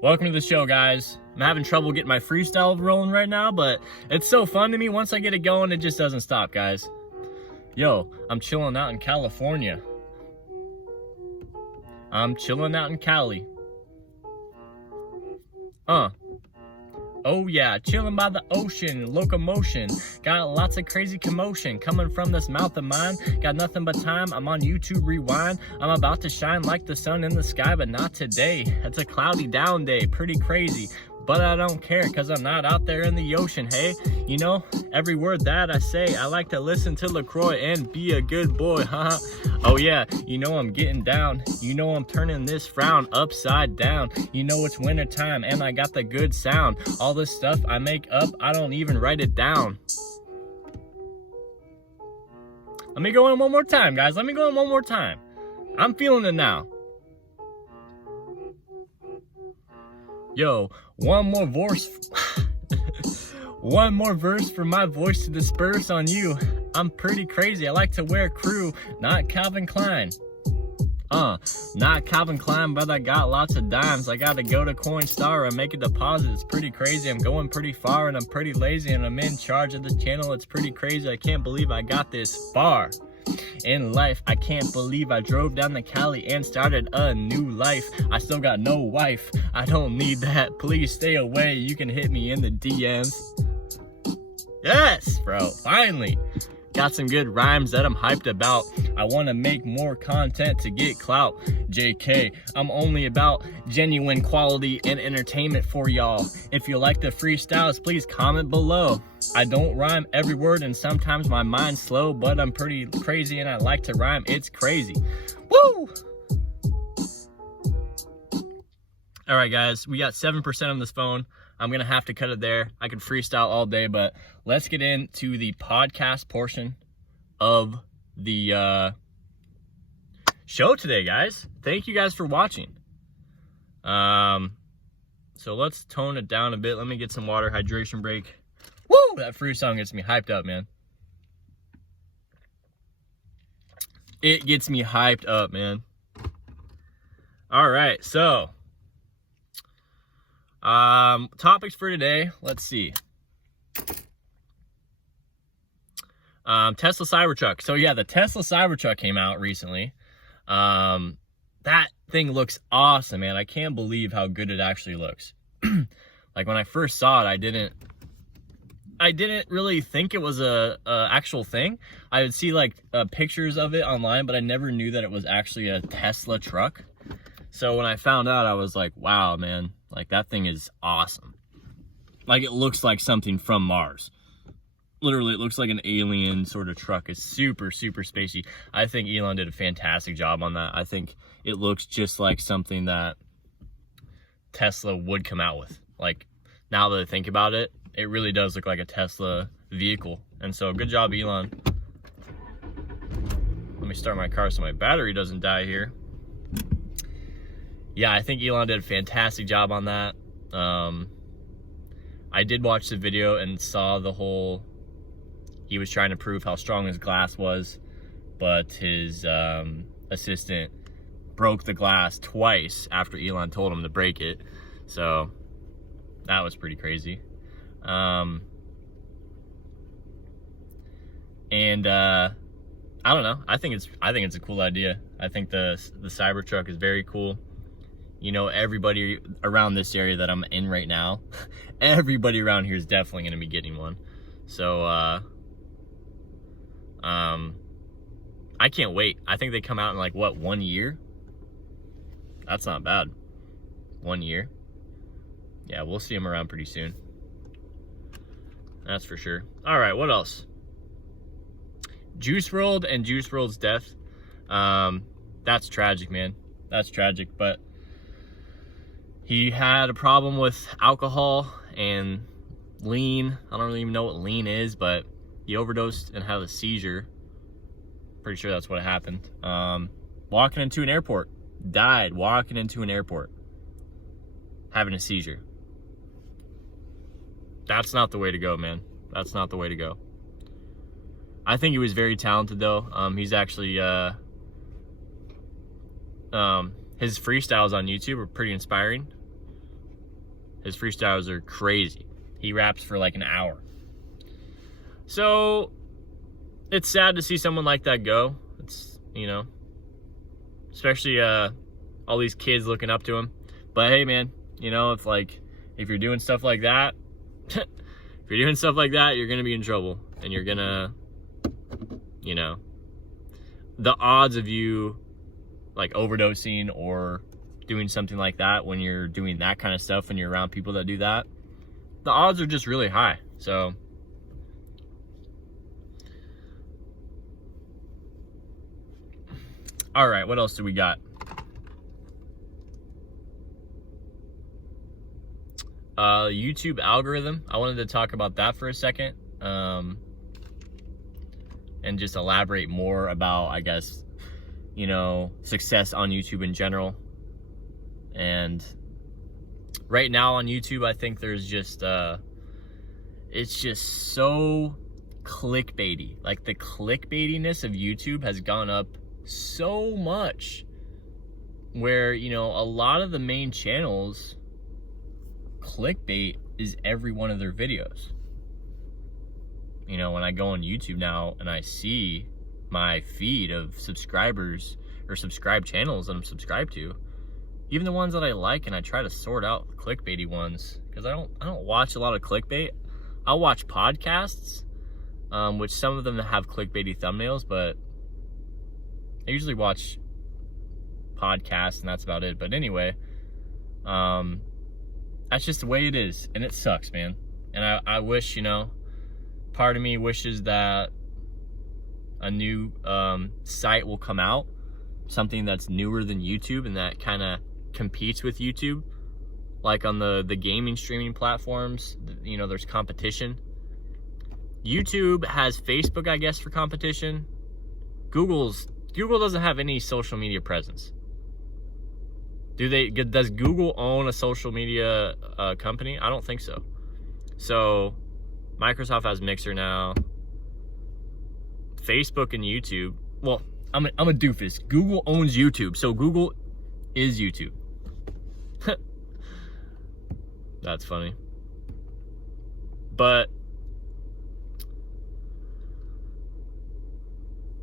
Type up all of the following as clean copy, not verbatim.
Welcome to the show, guys. I'm having trouble getting my freestyle rolling right now, but it's so fun to me. Once I get it going, it just doesn't stop, guys. Yo, I'm chilling out in California. I'm chilling out in Cali. Oh yeah, chilling by the ocean, locomotion. Got lots of crazy commotion coming from this mouth of mine. Got nothing but time, I'm on YouTube Rewind. I'm about to shine like the sun in the sky, but not today. It's a cloudy down day, pretty crazy. But I don't care, cause I'm not out there in the ocean, hey? You know, every word that I say, I like to listen to LaCroix and be a good boy, haha. Oh yeah, you know I'm getting down. You know I'm turning this frown upside down. You know it's winter time and I got the good sound. All this stuff I make up, I don't even write it down. Let me go in one more time, guys. Let me go in one more time. I'm feeling it now. Yo, one more verse for my voice to disperse on you. I'm pretty crazy. I like to wear crew, not Calvin Klein. Not Calvin Klein, but I got lots of dimes. I gotta go to Coinstar and make a deposit. It's pretty crazy. I'm going pretty far and I'm pretty lazy and I'm in charge of this channel. It's pretty crazy. I can't believe I got this far in life. I can't believe I drove down to Cali and started a new life. I still got no wife. I don't need that. Please stay away. You can hit me in the DMs. Yes, bro. Finally. Got some good rhymes that I'm hyped about. I want to make more content to get clout. JK, I'm only about genuine quality and entertainment for y'all. If you like the freestyles, please comment below. I don't rhyme every word and sometimes my mind's slow, but I'm pretty crazy and I like to rhyme. It's crazy. Woo! All right, guys, we got 7% on this phone. I'm going to have to cut it there. I could freestyle all day, but let's get into the podcast portion of the show today, guys. Thank you guys for watching. So let's tone it down a bit. Let me get some water, hydration break. Woo! That freestyle gets me hyped up, man. It gets me hyped up, man. All right, so topics for today, let's see. Tesla Cybertruck. So yeah, the Tesla Cybertruck came out recently. That thing looks awesome, man. I can't believe how good it actually looks. Like when I first saw it, I didn't really think it was a actual thing. I would see like pictures of it online, but I never knew that it was actually a Tesla truck. So when I found out, I was like, wow, man, like that thing is awesome. Like it looks like something from Mars. Literally, it looks like an alien sort of truck. It's super, super spacey. I think Elon did a fantastic job on that. I think it looks just like something that Tesla would come out with. Like now that I think about it, it really does look like a Tesla vehicle. And so good job, Elon. Let me start my car so my battery doesn't die here. Yeah, I think Elon did a fantastic job on that. I did watch the video and saw the whole, he was trying to prove how strong his glass was, but his assistant broke the glass twice after Elon told him to break it. So that was pretty crazy. I don't know. I think it's a cool idea. I think the Cybertruck is very cool. You know, everybody around this area that I'm in right now, everybody around here is definitely going to be getting one. So, I can't wait. I think they come out in like, what, 1 year? That's not bad. 1 year. Yeah, we'll see them around pretty soon. That's for sure. All right, what else? JuiceWrld and JuiceWrld's death. That's tragic, man. That's tragic, but he had a problem with alcohol and lean. I don't really even know what lean is, but he overdosed and had a seizure. Pretty sure that's what happened. Walking into an airport. Died walking into an airport. Having a seizure. That's not the way to go, man. That's not the way to go. I think he was very talented, though. He's actually, his freestyles on YouTube are pretty inspiring. His freestyles are crazy. He raps for like an hour. So it's sad to see someone like that go. It's, you know, especially all these kids looking up to him. But hey, man, you know, if you're doing stuff like that, you're gonna be in trouble, and you're gonna, you know, the odds of you like overdosing or doing something like that when you're doing that kind of stuff, when you're around people that do that, the odds are just really high. So all right, what else do we got? YouTube algorithm. I wanted to talk about that for a second, and just elaborate more about, I guess, you know, success on YouTube in general. And right now on YouTube, I think there's just it's just so clickbaity. Like, the clickbaitiness of YouTube has gone up so much, where, you know, a lot of the main channels, clickbait is every one of their videos. You know, when I go on YouTube now and I see my feed of subscribers or subscribed channels that I'm subscribed to, even the ones that I like, and I try to sort out clickbaity ones, because I don't watch a lot of clickbait. I'll watch podcasts, which some of them have clickbaity thumbnails, but I usually watch podcasts and that's about it. But anyway, that's just the way it is, and it sucks, man. And I wish, you know, part of me wishes that a new site will come out, something that's newer than YouTube and that kind of competes with YouTube, like on the gaming streaming platforms. You know, there's competition. YouTube has Facebook, I guess, for competition. Google doesn't have any social media presence. Does Google own a social media company? I don't think so. So Microsoft has Mixer now. Facebook and YouTube. Well, I'm a doofus. Google owns YouTube, so Google is YouTube. That's funny. But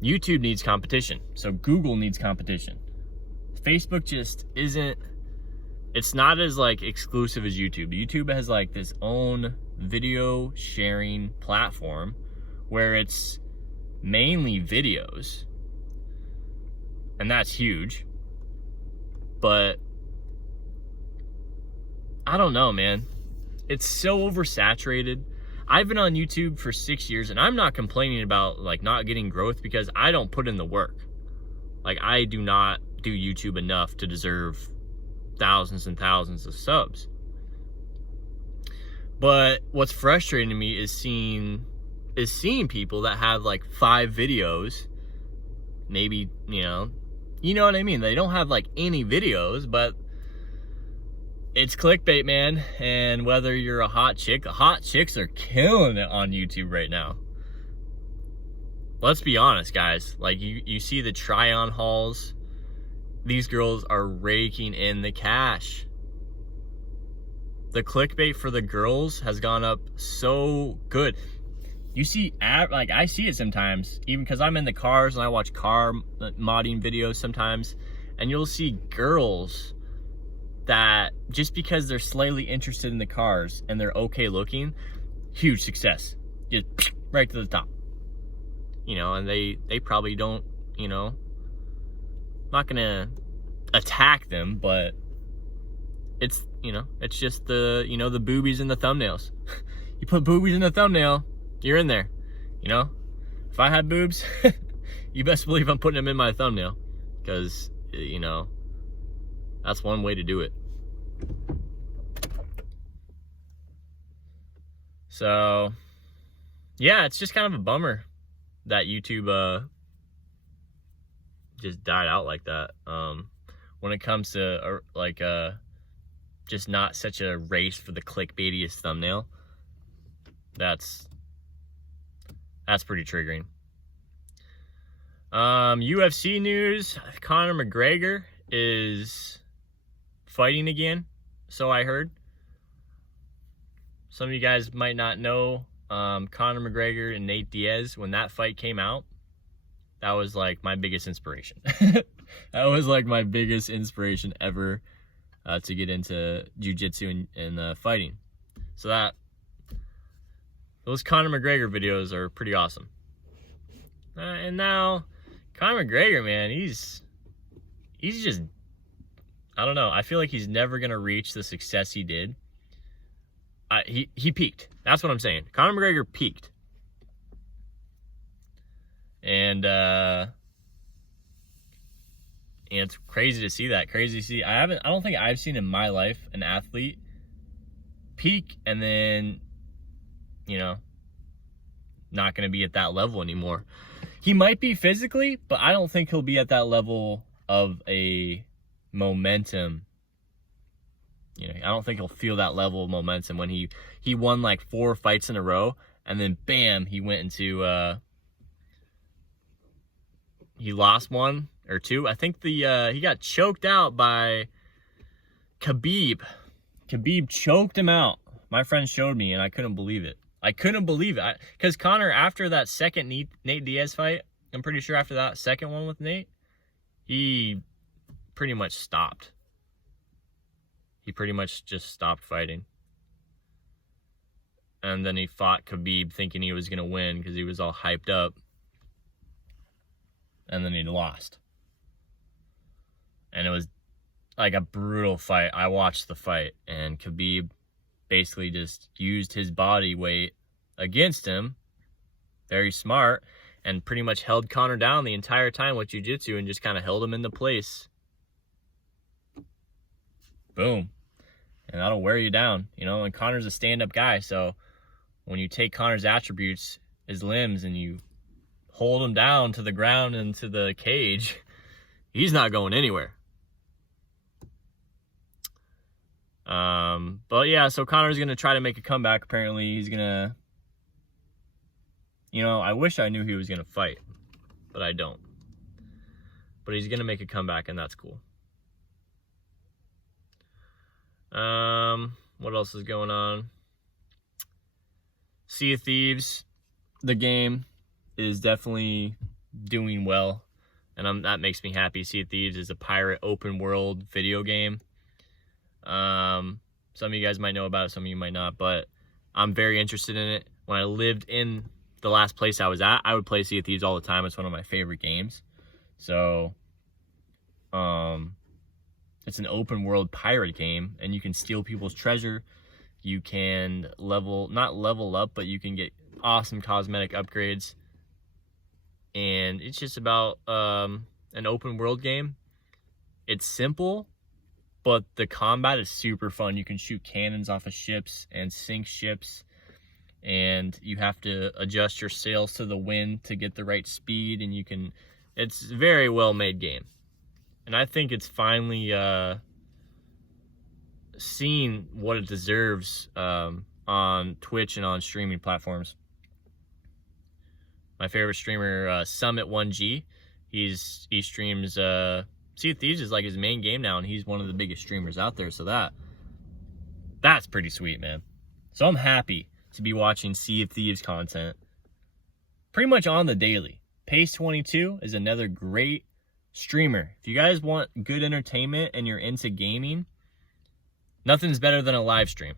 YouTube needs competition, so Google needs competition. Facebook just isn't, it's not as like exclusive as YouTube. YouTube has like this own video sharing platform where it's mainly videos, and that's huge. But I don't know, man. It's so oversaturated. I've been on YouTube for 6 years, and I'm not complaining about like not getting growth, because I don't put in the work. Like, I do not do YouTube enough to deserve thousands and thousands of subs. But what's frustrating to me is seeing people that have like 5 videos, maybe, you know what I mean? They don't have like any videos, but it's clickbait, man. And whether you're a hot chick, the hot chicks are killing it on YouTube right now. Let's be honest, guys. Like, you see the try-on hauls. These girls are raking in the cash. The clickbait for the girls has gone up so good. You see, like, I see it sometimes, even because I'm in the cars and I watch car modding videos sometimes, and you'll see girls that, just because they're slightly interested in the cars and they're okay looking, huge success, just right to the top. You know, and they probably don't, you know, not gonna attack them, but it's, you know, it's just the, you know, the boobies in the thumbnails. You put boobies in the thumbnail, you're in there. You know, if I had boobs, you best believe I'm putting them in my thumbnail, because, you know, that's one way to do it. So yeah, it's just kind of a bummer that YouTube just died out like that. When it comes to just not such a race for the clickbaitiest thumbnail, that's pretty triggering. UFC news: Conor McGregor is fighting again, so I heard. some of you guys might not know, Conor McGregor and Nate Diaz, when that fight came out, that was like my biggest inspiration. That was like my biggest inspiration ever to get into jiu-jitsu and fighting. So those Conor McGregor videos are pretty awesome. And now Conor McGregor, man, he's just, I don't know. I feel like he's never gonna reach the success he did. He peaked. That's what I'm saying. Conor McGregor peaked. And it's crazy to see that. Crazy to see. I don't think I've seen in my life an athlete peak and then, you know, not going to be at that level anymore. He might be physically, but I don't think he'll be at that level of a momentum. You know, I don't think he'll feel that level of momentum when he won like 4 fights in a row, and then bam, he went into he lost 1 or 2. I think he got choked out by Khabib. Khabib choked him out. My friend showed me, and I couldn't believe it. I couldn't believe it. Because Conor, after that second Nate Diaz fight, I'm pretty sure after that second one with Nate, he pretty much stopped. He pretty much just stopped fighting. And then he fought Khabib thinking he was going to win because he was all hyped up. And then he lost. And it was like a brutal fight. I watched the fight, and Khabib basically just used his body weight against him. Very smart. And pretty much held Conor down the entire time with jiu-jitsu and just kind of held him into place. Boom. And that'll wear you down, you know, and Conor's a stand-up guy, so when you take Conor's attributes, his limbs, and you hold him down to the ground and to the cage, he's not going anywhere. But yeah, so Conor's going to try to make a comeback. Apparently he's going to, you know, I wish I knew he was going to fight, but I don't. But he's going to make a comeback, and that's cool. What else is going on? Sea of Thieves, the game, is definitely doing well, and that makes me happy. Sea of Thieves is a pirate open world video game. Some of you guys might know about it, some of you might not, but I'm very interested in it. When I lived in the last place I was at, I would play Sea of Thieves all the time. It's one of my favorite games. So, it's an open world pirate game, and you can steal people's treasure. You can not level up, but you can get awesome cosmetic upgrades. And it's just about an open world game. It's simple, but the combat is super fun. You can shoot cannons off of ships and sink ships, and you have to adjust your sails to the wind to get the right speed, and it's a very well made game. And I think it's finally seen what it deserves on Twitch and on streaming platforms. My favorite streamer, Summit1G, he streams Sea of Thieves is like his main game now, and he's one of the biggest streamers out there. So that's pretty sweet, man. So I'm happy to be watching Sea of Thieves content pretty much on the daily. Pace22 is another great streamer. If you guys want good entertainment and you're into gaming, nothing's better than a live stream.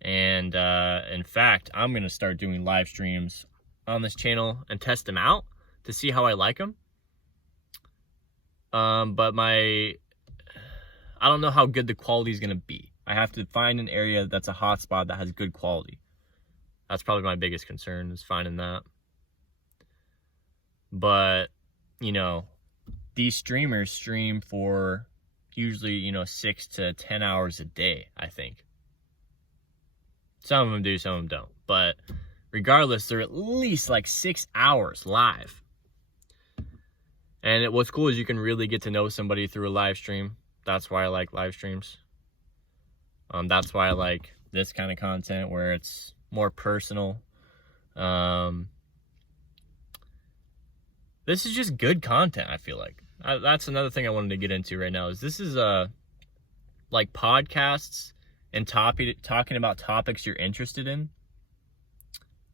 And in fact, I'm going to start doing live streams on this channel and test them out to see how I like them. But I don't know how good the quality is going to be. I have to find an area that's a hotspot that has good quality. That's probably my biggest concern, is finding that. But, you know, these streamers stream for usually, 6 to 10 hours a day, I think. Some of them do, some of them don't. But regardless, they're at least like 6 hours live. And what's cool is you can really get to know somebody through a live stream. That's why I like live streams. That's why I like this kind of content where it's more personal. This is just good content, I feel like. That's another thing I wanted to get into right now. This is like podcasts and talking about topics you're interested in,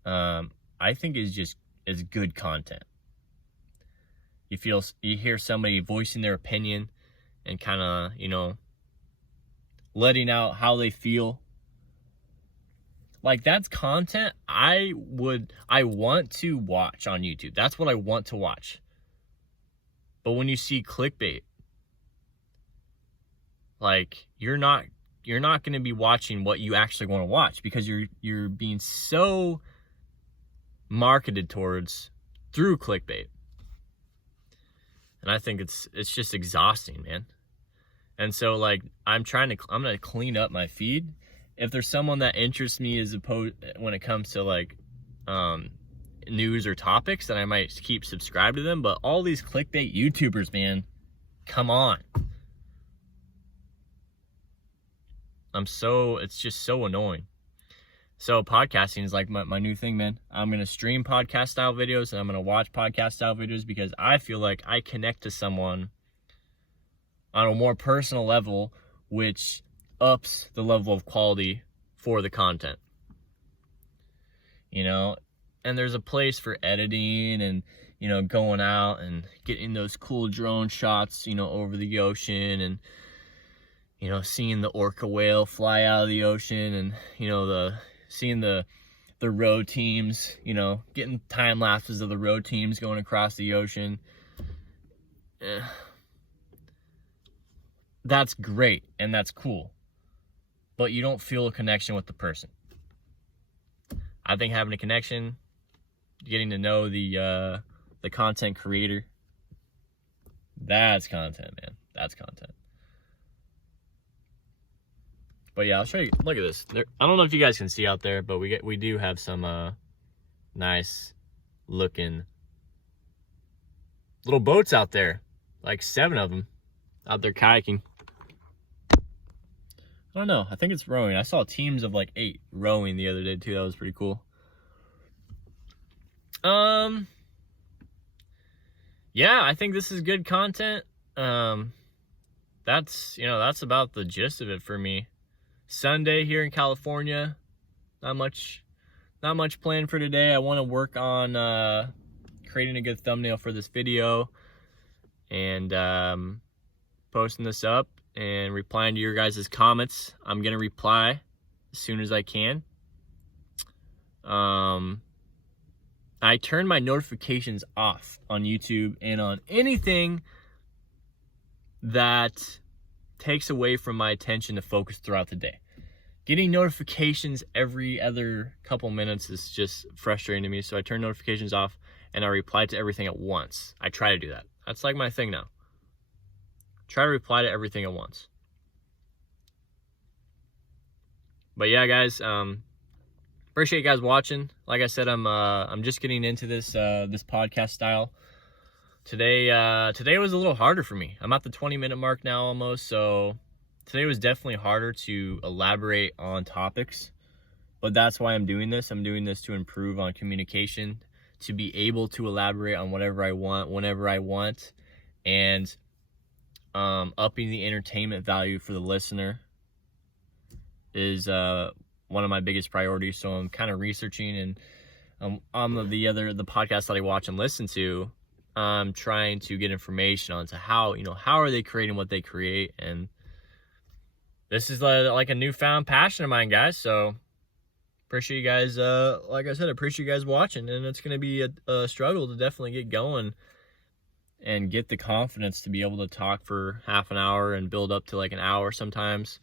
I think is good content. You hear somebody voicing their opinion and kind of, letting out how they feel. Like, that's content I want to watch on YouTube. That's what I want to watch. But when you see clickbait, like, you're not going to be watching what you actually want to watch, because you're being so marketed towards through clickbait. And I think it's just exhausting, man. And so, like, I'm going to clean up my feed. If there's someone that interests me as opposed when it comes to, like, news or topics, then I might keep subscribed to them. But all these clickbait YouTubers, man, come on. It's just so annoying. So podcasting is like my new thing, man. I'm going to stream podcast style videos, and I'm going to watch podcast style videos, because I feel like I connect to someone on a more personal level, which ups the level of quality for the content. And there's a place for editing and, going out and getting those cool drone shots, over the ocean, and, seeing the orca whale fly out of the ocean, and, seeing the road teams, getting time lapses of the road teams going across the ocean. That's great and that's cool, but you don't feel a connection with the person. I think having a connection, getting to know the content creator, that's content, man. That's content. But yeah, I'll show you. Look at this. I don't know if you guys can see out there, but we do have some nice looking little boats out there, like 7 of them out there kayaking. I don't know. I think it's rowing. I saw teams of like 8 rowing the other day too. That was pretty cool. Yeah, I think this is good content. That's about the gist of it for me. Sunday here in California. Not much planned for today. I want to work on creating a good thumbnail for this video, and posting this up and replying to your guys' comments. I'm gonna reply as soon as I can. I turn my notifications off on YouTube and on anything that takes away from my attention to focus throughout the day. Getting notifications every other couple minutes is just frustrating to me, so I turn notifications off and I reply to everything at once. I try to do that. That's like my thing now. Try to reply to everything at once. But yeah, guys, appreciate you guys watching. Like I said, I'm just getting into this podcast style. Today was a little harder for me. I'm at the 20-minute mark now almost, so today was definitely harder to elaborate on topics. But that's why I'm doing this. I'm doing this to improve on communication, to be able to elaborate on whatever I want, whenever I want, and upping the entertainment value for the listener is one of my biggest priorities. So I'm kind of researching, and on the podcasts that I watch and listen to, I'm trying to get information onto how are they creating what they create. And this is like a newfound passion of mine, guys. So appreciate you guys, like I said, appreciate you guys watching, and it's going to be a struggle to definitely get going and get the confidence to be able to talk for half an hour and build up to like an hour sometimes.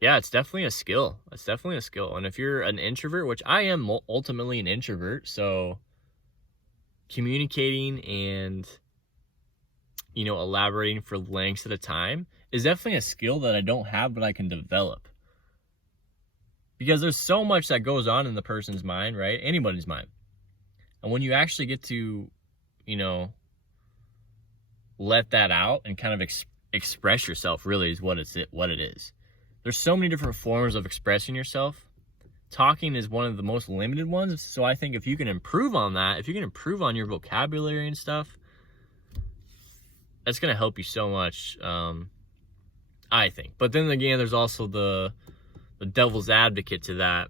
Yeah, it's definitely a skill. It's definitely a skill. And if you're an introvert, which I am ultimately an introvert, so communicating and, elaborating for lengths at a time is definitely a skill that I don't have, but I can develop. Because there's so much that goes on in the person's mind, right? Anybody's mind. And when you actually get to, let that out and kind of express yourself, really is what it is. There's so many different forms of expressing yourself. Talking is one of the most limited ones. So I think if you can improve on that, if you can improve on your vocabulary and stuff, that's going to help you so much, I think. But then again, there's also the devil's advocate to that,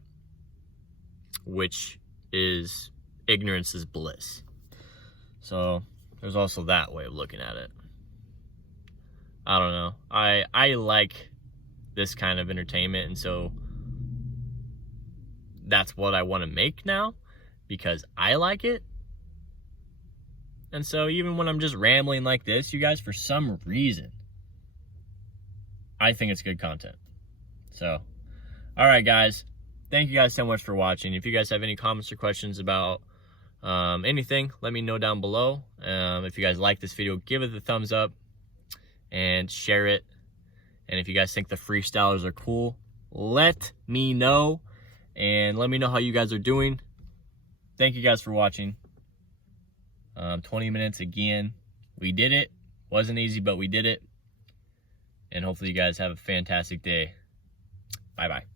which is ignorance is bliss. So there's also that way of looking at it. I don't know. I like this kind of entertainment, and so that's what I want to make now because I like it. And so even when I'm just rambling like this, you guys, for some reason, I think it's good content. So, all right, guys. Thank you guys so much for watching. If you guys have any comments or questions about anything, let me know down below. If you guys like this video, give it a thumbs up and share it. And if you guys think the freestylers are cool, let me know. And let me know how you guys are doing. Thank you guys for watching. 20 minutes again. We did it. Wasn't easy, but we did it. And hopefully you guys have a fantastic day. Bye-bye.